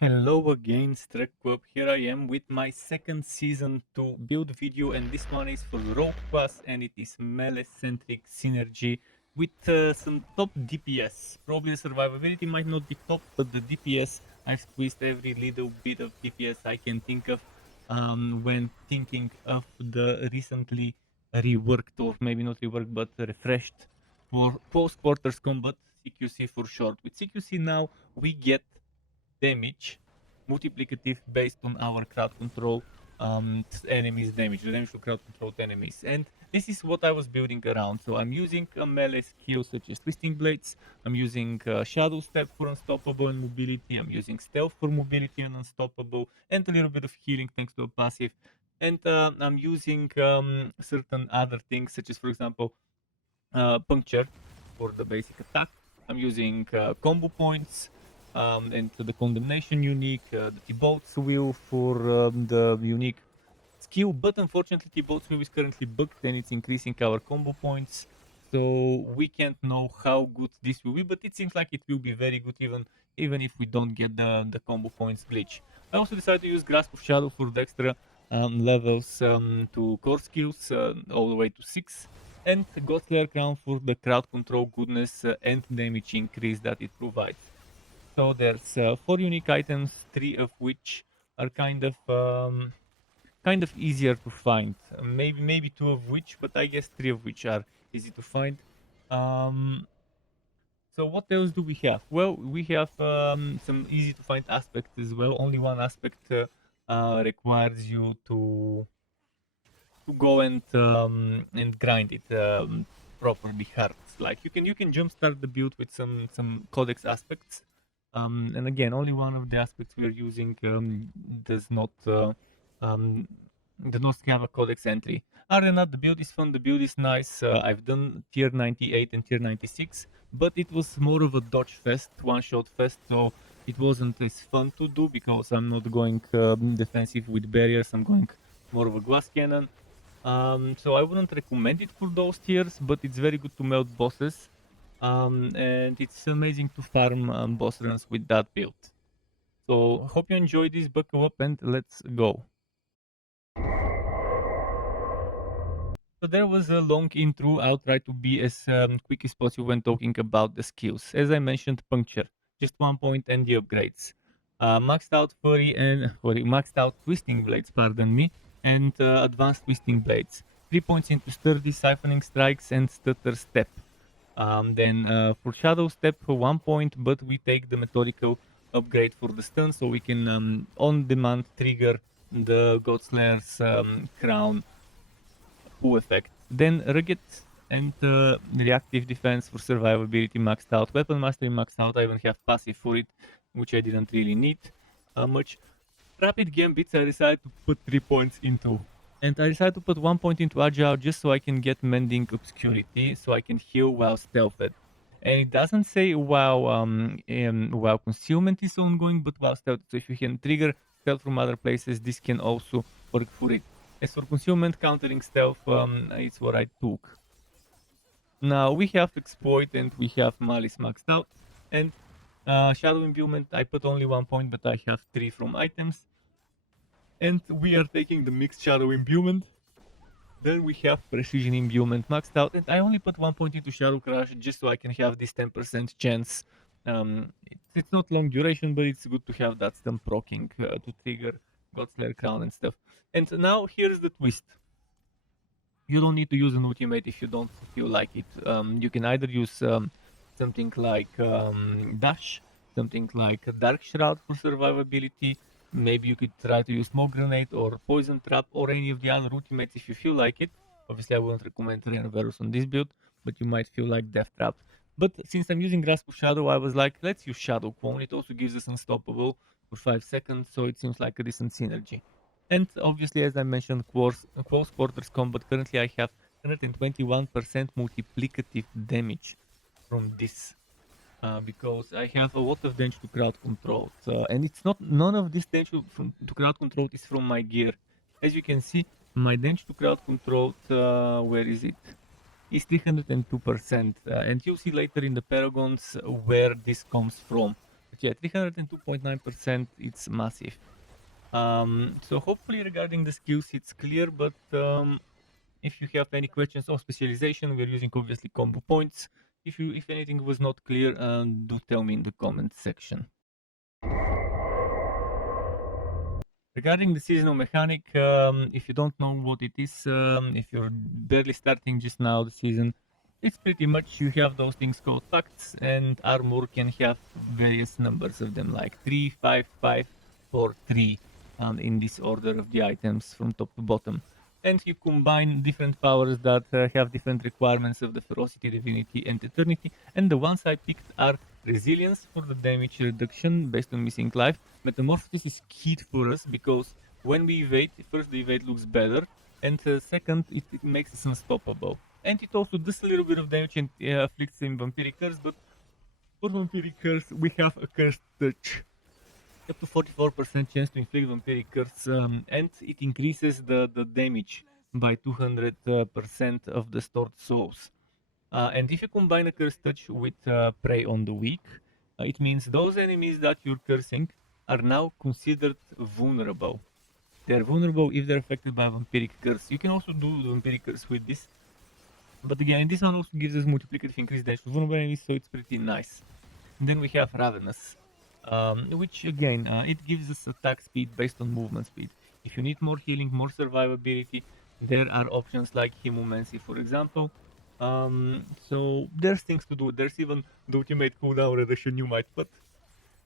Hello again, Strekweb. Here I am with my second season 2 build video, and this one is for Rogue class, and it is melee-centric Synergy with some top DPS. Probably the survivability might not be top, but the DPS, I've squeezed every little bit of DPS I can think of when thinking of the recently reworked, or maybe not reworked, but refreshed for post-quarters combat, CQC for short. With CQC now, we get damage multiplicative based on our crowd control enemies damage, the damage to crowd controlled enemies. And this is what I was building around. So I'm using a melee skill such as Twisting Blades, I'm using Shadow Step for Unstoppable and Mobility, I'm using Stealth for Mobility and Unstoppable, and a little bit of healing thanks to a passive. And I'm using certain other things such as, for example, Puncture for the basic attack. I'm using combo points, and the Condemnation unique, the Thibaut's Wheel for the unique skill, but unfortunately Thibaut's Wheel is currently bugged and it's increasing our combo points, so we can't know how good this will be, but it seems like it will be very good even if we don't get the combo points glitch. I also decided to use Grasp of Shadow for the extra levels to core skills, all the way to 6, and Godslayer Crown for the crowd control goodness and damage increase that it provides. So there's 4 unique items, 3 of which are kind of easier to find. Maybe 2 of which, but I guess 3 of which are easy to find. So what else do we have? Well, we have some easy to find aspects as well. Only one aspect requires you to go and grind it properly hard. Like you can jumpstart the build with some codex aspects. And again, only one of the aspects we are using does not have a codex entry. Other than that, the build is fun, the build is nice. I've done tier 98 and tier 96, but it was more of a dodge fest, one-shot fest, so it wasn't as fun to do because I'm not going defensive with barriers, I'm going more of a glass cannon. So I wouldn't recommend it for those tiers, but it's very good to melt bosses. And it's amazing to farm boss runs with that build. So hope you enjoyed this, buckle up and let's go. So there was a long intro. I'll try to be as quick as possible when talking about the skills. As I mentioned, Puncture, just 1 point and the upgrades. Maxed out maxed out Twisting Blades, pardon me, and Advanced Twisting Blades. 3 points into Sturdy, Siphoning Strikes, and Stutter Step. Then for Shadow Step, 1 point, but we take the methodical upgrade for the stun, so we can on-demand trigger the Godslayer's crown pull effect. Then Rugged and reactive defense for survivability maxed out. Weapon mastery maxed out. I even have passive for it, which I didn't really need much. Rapid Gambits I decided to put 3 points into. And I decided to put 1 point into Agile just so I can get Mending Obscurity, so I can heal while stealthed. And it doesn't say while concealment is ongoing, but while stealth. So if you can trigger stealth from other places, this can also work for it. As for concealment, countering stealth, it's what I took. Now we have Exploit and we have Malice maxed out. And Shadow Imbuement, I put only 1 point, but I have 3 from items. And we are taking the mixed Shadow Imbuement. Then we have Precision Imbuement maxed out, and I only put 1 point into Shadow Crush just so I can have this 10% chance. It's not long duration, but it's good to have that stun proccing to trigger Godslayer Crown and stuff. And now here's the twist. You don't need to use an ultimate if you don't feel like it. You can either use something like Dash, something like Dark Shroud for survivability. Maybe you could try to use Smoke Grenade or Poison Trap or any of the other ultimates if you feel like it. Obviously, I wouldn't recommend Renoverus on this build, but you might feel like Death Trap. But since I'm using Grasp of Shadow, I was like, let's use Shadow Clone. It also gives us Unstoppable for 5 seconds, so it seems like a decent synergy. And obviously, as I mentioned, close quarters combat, currently I have 121% multiplicative damage from this. Because I have a lot of damage to crowd control, and it's not none of this damage to crowd control is from my gear. As you can see, my damage to crowd control, where is it? Is 302%, and you'll see later in the paragons where this comes from. But yeah, 302.9%, it's massive. So hopefully regarding the skills it's clear, but if you have any questions on specialization, we're using obviously combo points. If anything was not clear, do tell me in the comment section. Regarding the seasonal mechanic, if you don't know what it is, if you're barely starting just now the season, it's pretty much you have those things called pacts, and armor can have various numbers of them, like 3, 5, 5, or 3, in this order of the items from top to bottom. And you combine different powers that have different requirements of the ferocity, divinity, and eternity. And the ones I picked are resilience for the damage reduction based on missing life. Metamorphosis is key for us because when we evade, first the evade looks better, and second it makes us unstoppable. And it also does a little bit of damage and afflicts in Vampiric Curse, but for Vampiric Curse we have a Cursed Touch. Up to 44% chance to inflict Vampiric Curse, and it increases the damage by 200% of the stored souls. And if you combine a Curse Touch with Prey on the Weak, it means those enemies that you're cursing are now considered vulnerable. They're vulnerable if they're affected by Vampiric Curse. You can also do the Vampiric Curse with this. But again, this one also gives us multiplicative increased damage to vulnerable enemies, so it's pretty nice. And then we have Ravenous, which again, it gives us attack speed based on movement speed. If you need more healing, more survivability, there are options like Hemomancy, for example. So there's things to do. There's even the ultimate cooldown reduction you might put.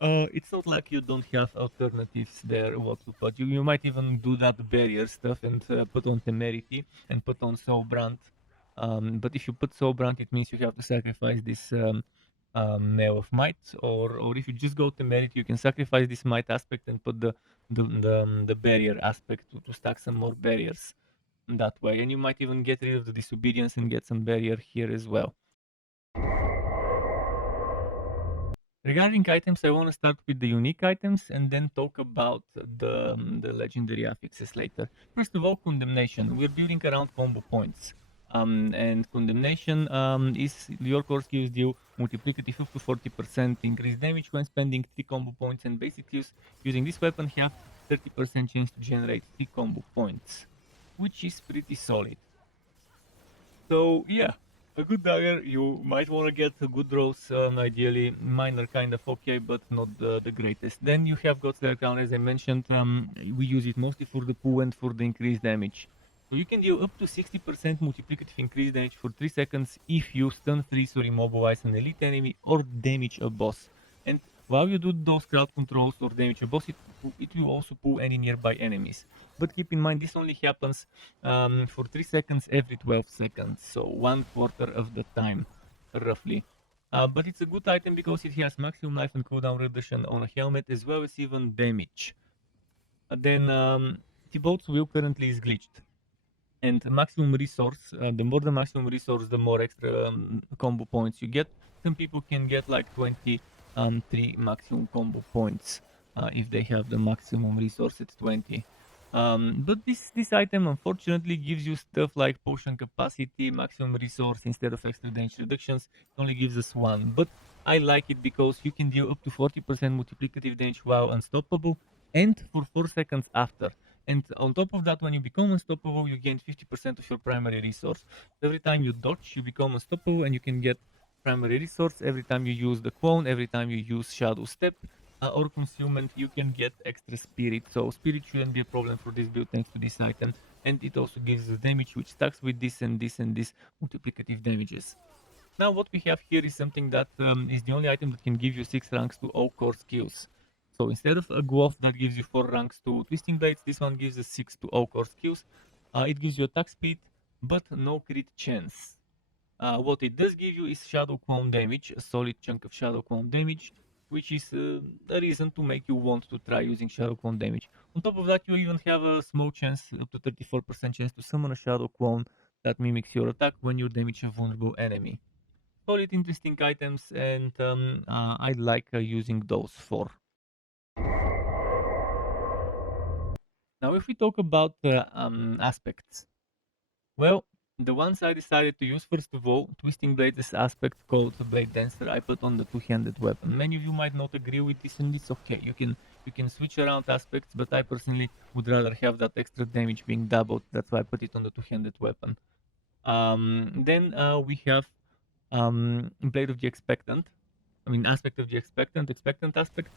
It's not like you don't have alternatives there what to put. You might even do that barrier stuff and put on Temerity and put on Soulbrand. But if you put Soulbrand, it means you have to sacrifice this Nail of Might, or if you just go Temerity, you can sacrifice this Might aspect and put the barrier aspect to stack some more barriers that way. And you might even get rid of the Disobedience and get some barrier here as well. Regarding items, I want to start with the unique items and then talk about the legendary affixes later. First of all, Condemnation. We're building around combo points. And Condemnation is your core skills deal multiplicative up to 40% increased damage when spending 3 combo points, and basic use using this weapon have 30% chance to generate 3 combo points, which is pretty solid. So yeah, a good dagger, you might want to get a good rolls, ideally. Mine are kind of okay, but not the greatest. Then you have got Slayer Crown, as I mentioned. We use it mostly for the poo and for the increased damage. So you can deal up to 60% multiplicative increased damage for 3 seconds if you stun, freeze, or immobilize an elite enemy or damage a boss. And while you do those crowd controls or damage a boss, it will also pull any nearby enemies. But keep in mind, this only happens for 3 seconds every 12 seconds, so 1/4 of the time, roughly. But it's a good item because it has maximum life and cooldown reduction on a helmet, as well as even damage. Then Thibaut's Will currently is glitched. And maximum resource, the more the maximum resource, the more extra combo points you get. Some people can get like 23 maximum combo points if they have the maximum resource at 20. But this item unfortunately gives you stuff like potion capacity, maximum resource instead of extra damage reductions. It only gives us 1. But I like it because you can deal up to 40% multiplicative damage while unstoppable and for 4 seconds after. And on top of that, when you become unstoppable, you gain 50% of your primary resource. Every time you dodge, you become unstoppable and you can get primary resource. Every time you use the clone, every time you use Shadow Step or Concealment, you can get extra Spirit. So Spirit shouldn't be a problem for this build thanks to this item. And it also gives the damage which stacks with this and this and this multiplicative damages. Now what we have here is something that is the only item that can give you 6 ranks to all core skills. So instead of a Guoth that gives you 4 ranks to Twisting Blades, this one gives us 6 to all core skills. It gives you attack speed, but no crit chance. What it does give you is Shadow Clone damage, a solid chunk of Shadow Clone damage, which is a reason to make you want to try using Shadow Clone damage. On top of that, you even have a small chance, up to 34% chance to summon a Shadow Clone that mimics your attack when you damage a vulnerable enemy. Solid, interesting items, and I like using those for. Now, if we talk about aspects, well, The ones I decided to use, first of all, Twisting Blades is aspect called Blade Dancer I put on the two-handed weapon. Many of you might not agree with this, and it's okay. You can switch around aspects, but I personally would rather have that extra damage being doubled. That's why I put it on the two-handed weapon. Then we have Blade of the Expectant. I mean, aspect of the expectant aspect.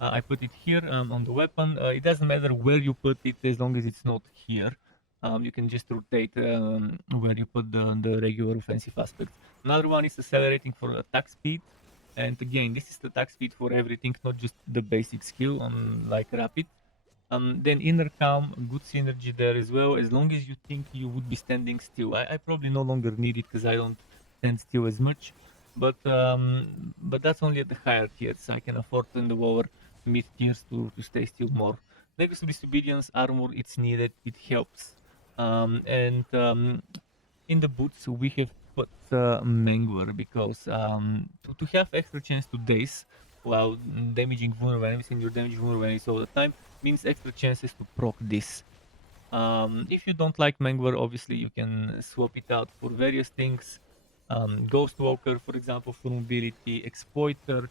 I put it here on the weapon. It doesn't matter where you put it as long as it's not here. You can just rotate where you put the regular offensive aspect. Another one is accelerating for attack speed. And again, this is the attack speed for everything, not just the basic skill on like rapid. Then inner calm, good synergy there as well. As long as you think you would be standing still, I probably no longer need it because I don't stand still as much. But that's only at the higher tiers. I can afford in the lower mid tiers to stay still more. Legacy disobedience armor, it's needed, it helps. And in the boots we have put Mangler because to have extra chance to daze while damaging vulnerable enemies, and you're damaging vulnerable enemies all the time, means extra chances to proc this. If you don't like Mangler, obviously you can swap it out for various things. Ghost Walker, for example, for mobility, Exploiter,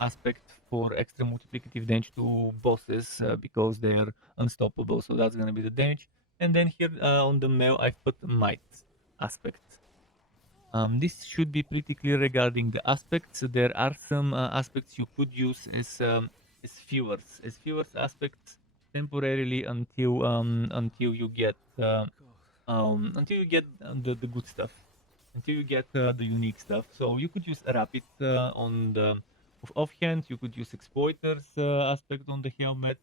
aspect for extra multiplicative damage to bosses because they're unstoppable, so that's gonna be the damage. And then here on the mail, I've put Might aspect. This should be pretty clear regarding the aspects. There are some aspects you could use as viewers aspects temporarily until you get the good stuff, until you get the unique stuff. So you could use rapid on the offhand. You could use exploiters aspect on the helmet.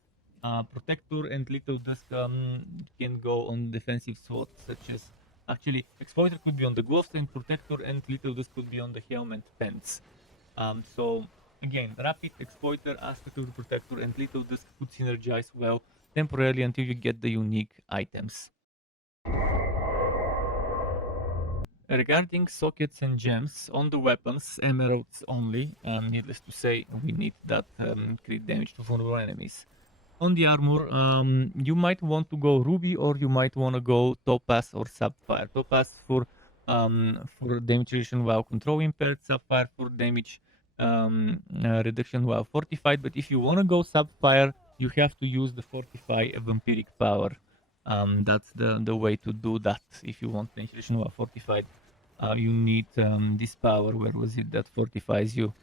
Protector and little dusk can go on defensive swords, such as actually exploiter could be on the gloves, and protector and little dusk could be on the helmet pants. So again, rapid, exploiter, aspect of the protector, and little dusk could synergize well temporarily until you get the unique items. Regarding sockets and gems on the weapons, emeralds only. Needless to say, we need that crit damage to vulnerable enemies. On the armor, you might want to go ruby, or you might want to go topaz or sapphire. Topaz for damage reduction while control impaired, sapphire for damage reduction while fortified. But if you want to go sapphire, you have to use the fortify vampiric power. That's the way to do that. If you want damage reduction while fortified, you need this power. Where was it that fortifies you?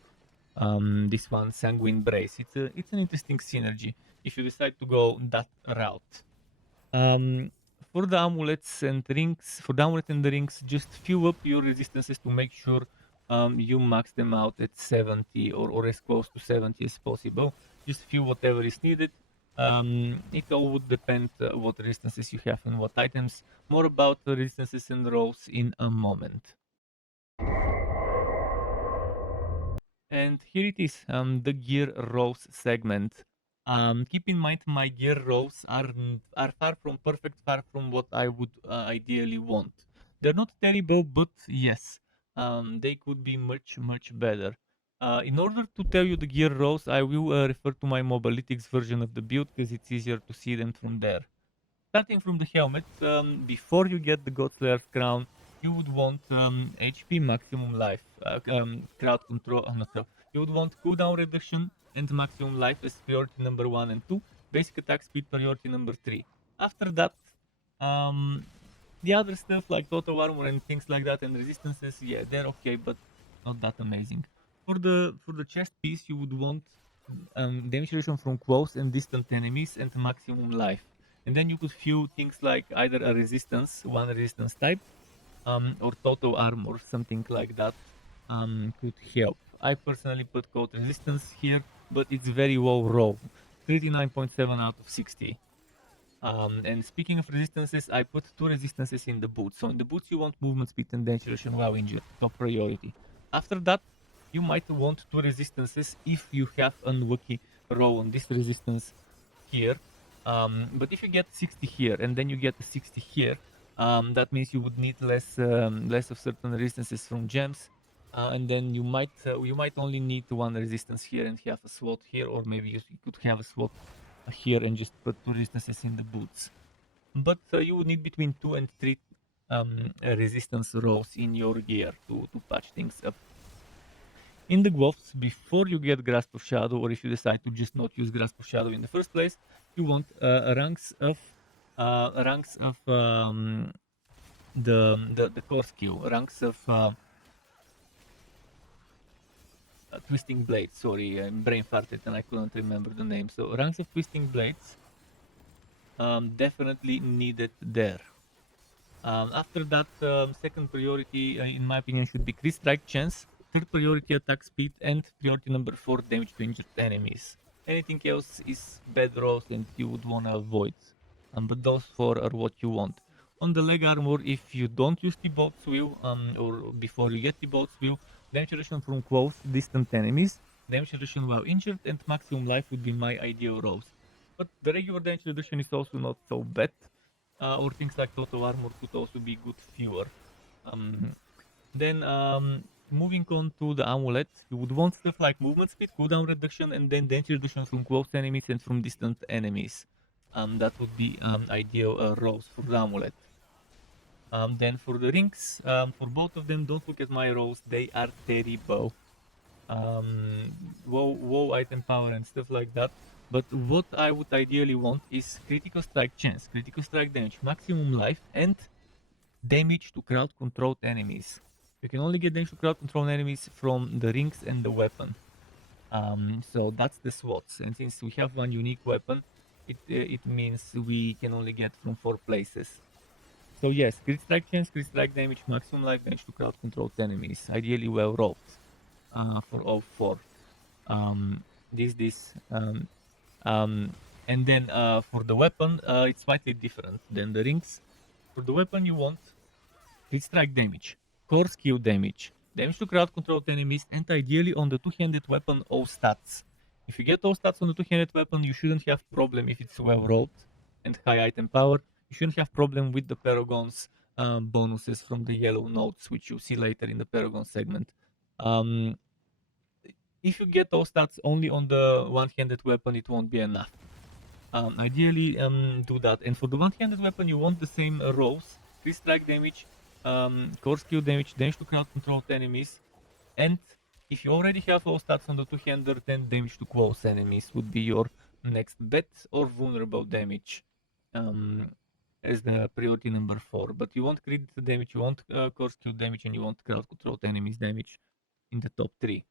This one, Sanguine Brace. It's an interesting synergy if you decide to go that route. Um, for the amulets and rings, for the amulet and the rings, just fill up your resistances to make sure you max them out at 70 or as close to 70 as possible. Just fill whatever is needed. It all would depend what resistances you have and what items. More about the resistances and rolls in a moment. And here it is, the gear rows segment. Keep in mind my gear rows are far from perfect, far from what I would ideally want. They're not terrible, but yes, they could be much better. In order to tell you the gear rows, I will refer to my Mobalytics version of the build because it's easier to see them from there. Starting from the helmet, before you get the Godslayer's crown, you would want HP maximum life, crowd control, not crowd. You would want cooldown reduction and maximum life as priority number 1 and 2, basic attack speed priority number 3. After that, um, the other stuff like total armor and things like that and resistances, yeah, they're okay, but not that amazing. For the chest piece, you would want damage reduction from close and distant enemies and maximum life. And then you could fill things like either a resistance, one resistance type, or total armor, something like that could help. I personally put cold resistance here, but it's very low roll, 39.7 out of 60. And speaking of resistances, I put 2 resistances in the boots. So in the boots you want movement speed and damage reduction while injured, top priority. After that, you might want 2 resistances if you have unlucky roll on this resistance here. But if you get 60 here and then you get 60 here, that means you would need less of certain resistances from gems, and then you might only need 1 resistance here and have a slot here, or maybe you could have a slot here and just put 2 resistances in the boots. But you would need between 2 and 3 resistance rows in your gear to patch things up. In the gloves, before you get Grasp of Shadow, or if you decide to just not use Grasp of Shadow in the first place, you want ranks of the core skill, ranks of Twisting Blades. Sorry, I brain farted and I couldn't remember the name. So ranks of Twisting Blades definitely needed there. After that, second priority, in my opinion, should be crit strike chance. Third priority, attack speed, and priority number 4, damage to injured enemies. Anything else is bad rolls and you would want to avoid. But those 4 are what you want. On the leg armor, if you don't use the bolt's wheel, or before you get the bolt's wheel, damage reduction from close, distant enemies, damage reduction while injured, and maximum life would be my ideal rolls. But the regular damage reduction is also not so bad. Or things like total armor could also be good fewer. Then moving on to the amulet, you would want stuff like movement speed, cooldown reduction, and then damage reduction from close enemies and from distant enemies. That would be ideal rolls for the amulet. Then for the rings, for both of them, don't look at my rolls, they are terrible. Wow item power and stuff like that. But what I would ideally want is critical strike chance, critical strike damage, maximum life, and damage to crowd controlled enemies. You can only get damage to crowd controlled enemies from the rings and the weapon. So that's the slots. And since we have one unique weapon, it means we can only get from 4 places. So yes, crit strike chance, crit strike damage, maximum life, damage to crowd controlled enemies. Ideally well rolled for all 4. And then for the weapon, it's slightly different than the rings. For the weapon, you want crit strike damage, core skill damage, damage to crowd controlled enemies, and ideally on the two-handed weapon, all stats. If you get all stats on the two-handed weapon, you shouldn't have problem if it's well rolled and high item power. You shouldn't have problem with the Paragon's bonuses from the yellow notes, which you'll see later in the Paragon segment. If you get those stats only on the one-handed weapon, it won't be enough. Ideally, do that. And for the one-handed weapon, you want the same rolls: crit strike damage, core skill damage, damage to crowd controlled enemies, and if you already have all stats on the two-hander, then damage to close enemies would be your next bet, or vulnerable damage as the priority number 4. But you want crit damage, you want core skill damage, and you want crowd controlled enemies damage in the top 3.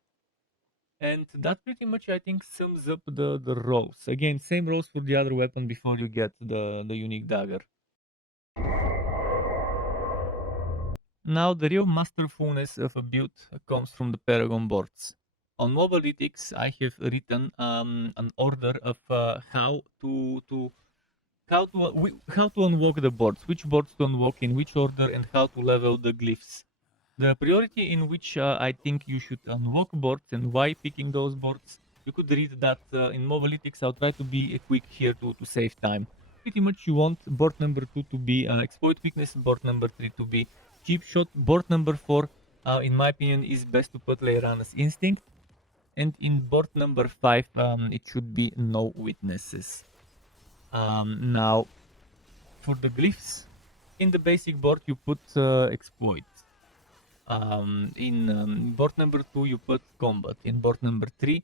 And that pretty much, I think, sums up the rolls. Again, same rolls for the other weapon before you get the unique dagger. Now, the real masterfulness of a build comes from the Paragon Boards. On Mobalytics, I have written an order of how to unlock the boards, which boards to unlock in which order, and how to level the glyphs. The priority in which I think you should unlock boards and why picking those boards, you could read that in Mobalytics. I'll try to be quick here to save time. Pretty much you want board number 2 to be exploit weakness, board number 3 to be cheap shot, board number 4 in my opinion is best to put Leirana's instinct, and in board number 5 it should be no witnesses. Now for the glyphs, in the basic board you put exploit. In board number 2 you put combat. In board number 3,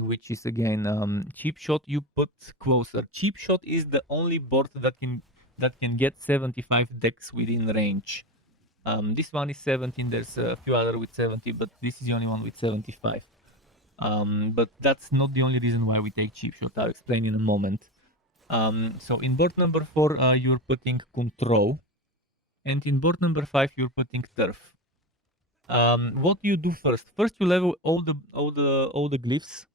which is again cheap shot, you put closer. Cheap shot is the only board that can get 75 decks within range. This one is 17. There's a few other with 70, but this is the only one with 75. But that's not the only reason why we take cheap shot. I'll explain in a moment. So in board number 4 you're putting control, and in board number 5 you're putting turf. What do you do first? First you level all the glyphs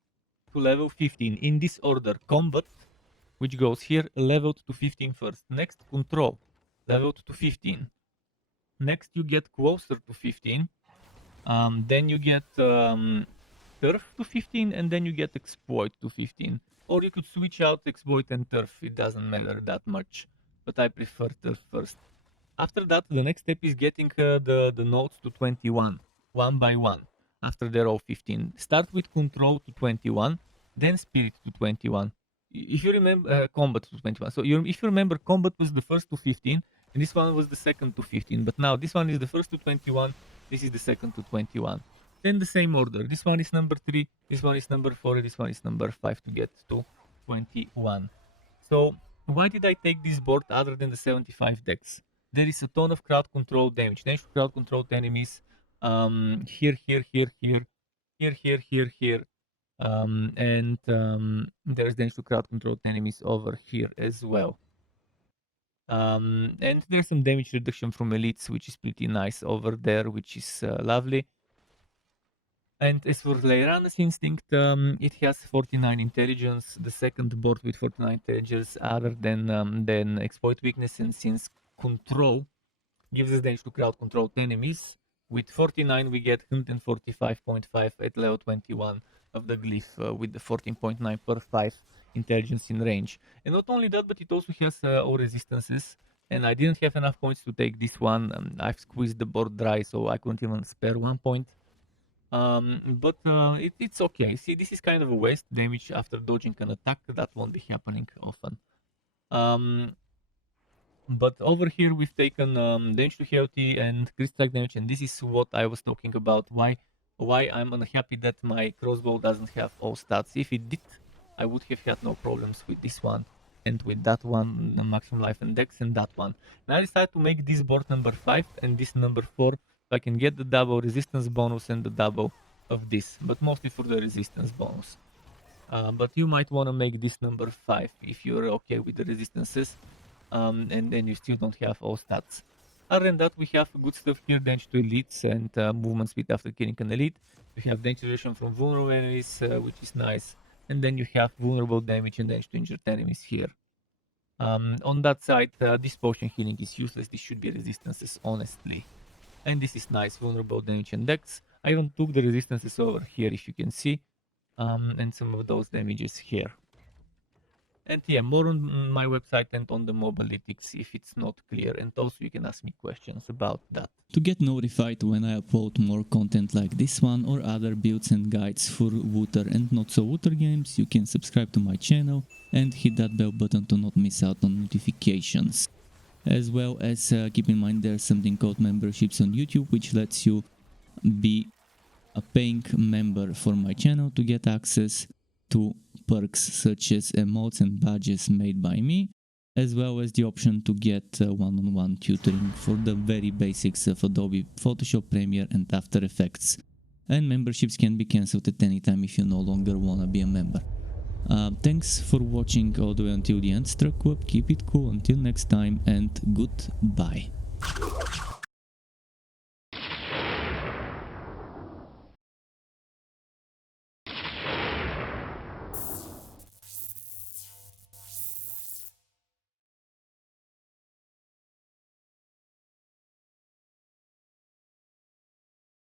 to level 15 in this order. Combat, which goes here, leveled to 15 first. Next, control, leveled to 15. Next you get closer to 15. Then you get turf to 15, and then you get exploit to 15. Or you could switch out exploit and turf, it doesn't matter that much, but I prefer turf first. After that, the next step is getting the nodes to 21, one by one, after they're all 15. Start with control to 21, then spirit to 21. If you remember, combat to 21. So if you remember, combat was the first to 15, And this one was the second to 15, but now this one is the first to 21, this is the second to 21. Then the same order. This one is number 3, this one is number 4, this one is number 5 to get to 21. So why did I take this board other than the 75 decks? There is a ton of crowd control damage. Damage to crowd controlled enemies. Here, here, here, here, here, here, here, here. And there's damage to crowd controlled enemies over here as well. And there's some damage reduction from elites, which is pretty nice over there, which is lovely. And as for Leirana's Instinct, it has 49 intelligence, the second board with 49 intelligence, other than exploit weakness, and since control gives us damage to crowd controlled enemies, with 49 we get 145.5 at level 21 of the glyph, with the 14.9 per 5 intelligence in range. And not only that, but it also has all resistances, and I didn't have enough points to take this one. I've squeezed the board dry, so I couldn't even spare 1 point. But it's okay. See, this is kind of a waste damage after dodging an attack. That won't be happening often. But over here we've taken damage to healthy and crit strike damage, and this is what I was talking about. Why I'm unhappy that my crossbow doesn't have all stats. If it did, I would have had no problems with this one and with that one, the maximum life and dex, and that one. Now I decided to make this board number 5 and this number 4. So I can get the double resistance bonus and the double of this, but mostly for the resistance bonus. But you might want to make this number 5 if you're okay with the resistances, and then you still don't have all stats. Other than that, we have good stuff here, damage to elites and movement speed after killing an elite. We have damage reduction from vulnerable enemies, which is nice. And then you have vulnerable damage and damage to injured enemies here. On that side, this potion healing is useless. This should be resistances, honestly. And this is nice, vulnerable damage and dex. I even took the resistances over here, if you can see, and some of those damages here. And yeah, more on my website and on the mobalytics if it's not clear, and also you can ask me questions about that. To get notified when I upload more content like this one or other builds and guides for Wooter and not so Wooter games, you can subscribe to my channel and hit that bell button to not miss out on notifications. As well as keep in mind there's something called memberships on YouTube, which lets you be a paying member for my channel to get access to perks such as emotes and badges made by me, as well as the option to get one-on-one tutoring for the very basics of Adobe Photoshop, Premiere and After Effects. And memberships can be cancelled at any time if you no longer wanna be a member. Thanks for watching all the way until the end. Struck up, keep it cool until next time, and goodbye.